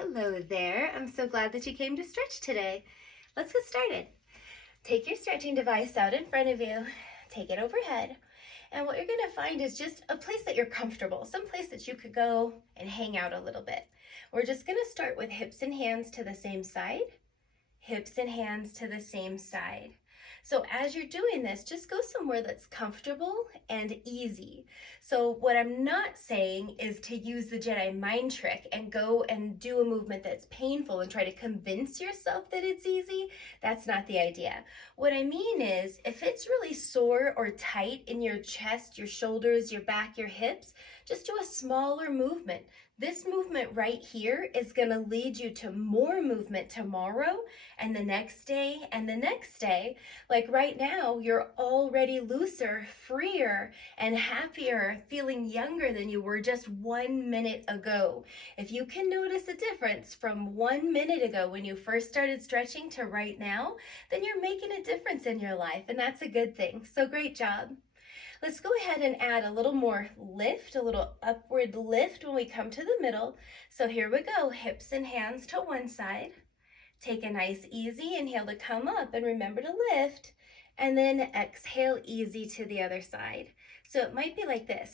Hello there. I'm so glad that you came to stretch today. Let's get started. Take your stretching device out in front of you. Take it overhead. And what you're going to find is just a place that you're comfortable, some place that you could go and hang out a little bit. We're just going to start with hips and hands to the same side, hips and hands to the same side. So as you're doing this, just go somewhere that's comfortable and easy. So what I'm not saying is to use the Jedi mind trick and go and do a movement that's painful and try to convince yourself that it's easy. That's not the idea. What I mean is, if it's really sore or tight in your chest, your shoulders, your back, your hips, just do a smaller movement. This movement right here is going to lead you to more movement tomorrow and the next day and the next day. Like right now, you're already looser, freer, and happier, feeling younger than you were just 1 minute ago. If you can notice a difference from 1 minute ago when you first started stretching to right now, then you're making a difference in your life, and that's a good thing. So great job. Let's go ahead and add a little more lift, a little upward lift when we come to the middle. So here we go, hips and hands to one side. Take a nice easy inhale to come up and remember to lift, and then exhale easy to the other side. So it might be like this.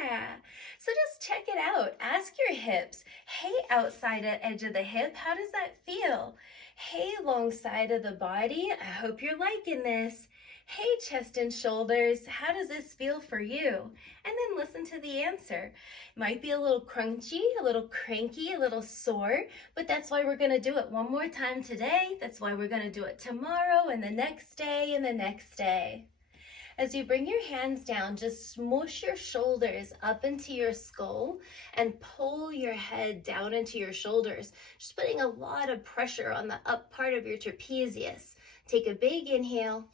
Yeah, so just check it out. Ask your hips, hey, outside edge of the hip, how does that feel? Hey, long side of the body, I hope you're liking this. Hey, chest and shoulders, how does this feel for you? And then listen to the answer. Might be a little crunchy, a little cranky, a little sore, but that's why we're gonna do it one more time today. That's why we're gonna do it tomorrow and the next day and the next day. As you bring your hands down, just smoosh your shoulders up into your skull and pull your head down into your shoulders, just putting a lot of pressure on the up part of your trapezius. Take a big inhale.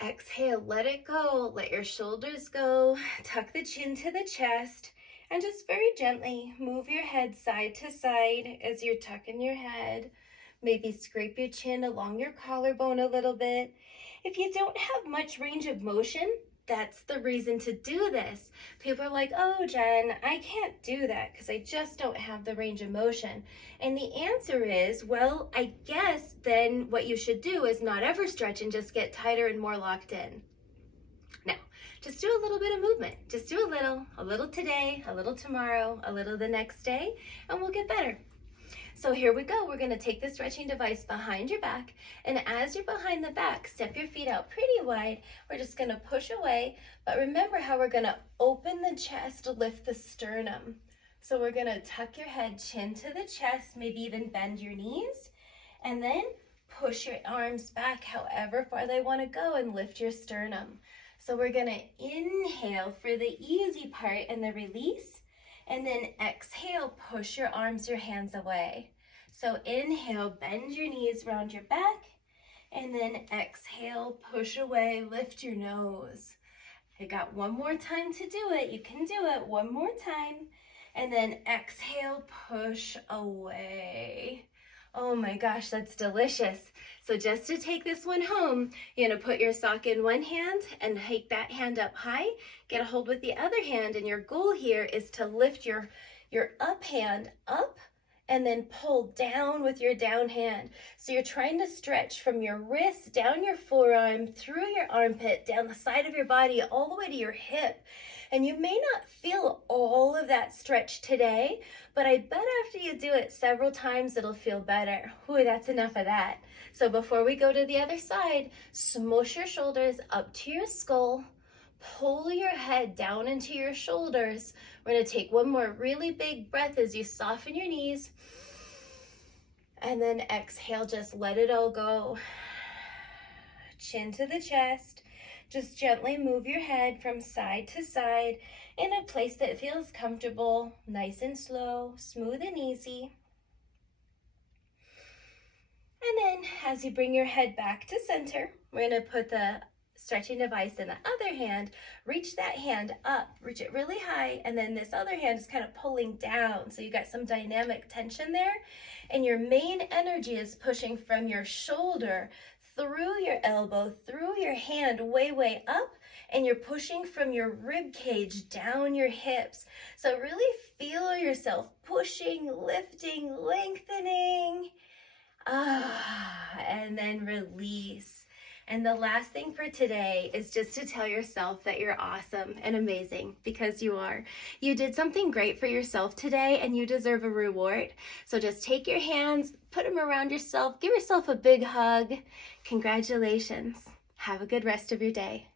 Exhale, let it go. Let your shoulders go. Tuck the chin to the chest and just very gently move your head side to side as you're tucking your head. Maybe scrape your chin along your collarbone a little bit. If you don't have much range of motion, that's the reason to do this. People are like, oh, Jen, I can't do that because I just don't have the range of motion. And the answer is, well, I guess then what you should do is not ever stretch and just get tighter and more locked in. Now, just do a little bit of movement. Just do a little today, a little tomorrow, a little the next day, and we'll get better. So here we go. We're going to take the stretching device behind your back, and as you're behind the back, step your feet out pretty wide. We're just going to push away, but remember how we're going to open the chest, lift the sternum. So we're going to tuck your head, chin to the chest, maybe even bend your knees, and then push your arms back however far they want to go and lift your sternum. So we're going to inhale for the easy part and the release. And then exhale, push your arms, your hands away. So inhale, bend your knees around your back. And then exhale, push away, lift your nose. I got one more time to do it. You can do it one more time. And then exhale, push away. Oh my gosh, that's delicious. So just to take this one home, you're gonna put your sock in one hand and take that hand up high, get a hold with the other hand, and your goal here is to lift your up hand up and then pull down with your down hand. So you're trying to stretch from your wrist, down your forearm, through your armpit, down the side of your body, all the way to your hip. And you may not feel all of that stretch today, but I bet after you do it several times, it'll feel better. Ooh, that's enough of that. So before we go to the other side, smoosh your shoulders up to your skull, pull your head down into your shoulders. We're gonna take one more really big breath as you soften your knees. And then exhale, just let it all go. Chin to the chest. Just gently move your head from side to side in a place that feels comfortable, nice and slow, smooth and easy. And then as you bring your head back to center, we're going to put the stretching device in the other hand, reach that hand up, reach it really high, and then this other hand is kind of pulling down. So you got some dynamic tension there, and your main energy is pushing from your shoulder, through your elbow, through your hand, way, way up, and you're pushing from your rib cage down your hips. So really feel yourself pushing, lifting, lengthening. And then release. And the last thing for today is just to tell yourself that you're awesome and amazing, because you are. You did something great for yourself today and you deserve a reward. So just take your hands, put them around yourself, give yourself a big hug. Congratulations. Have a good rest of your day.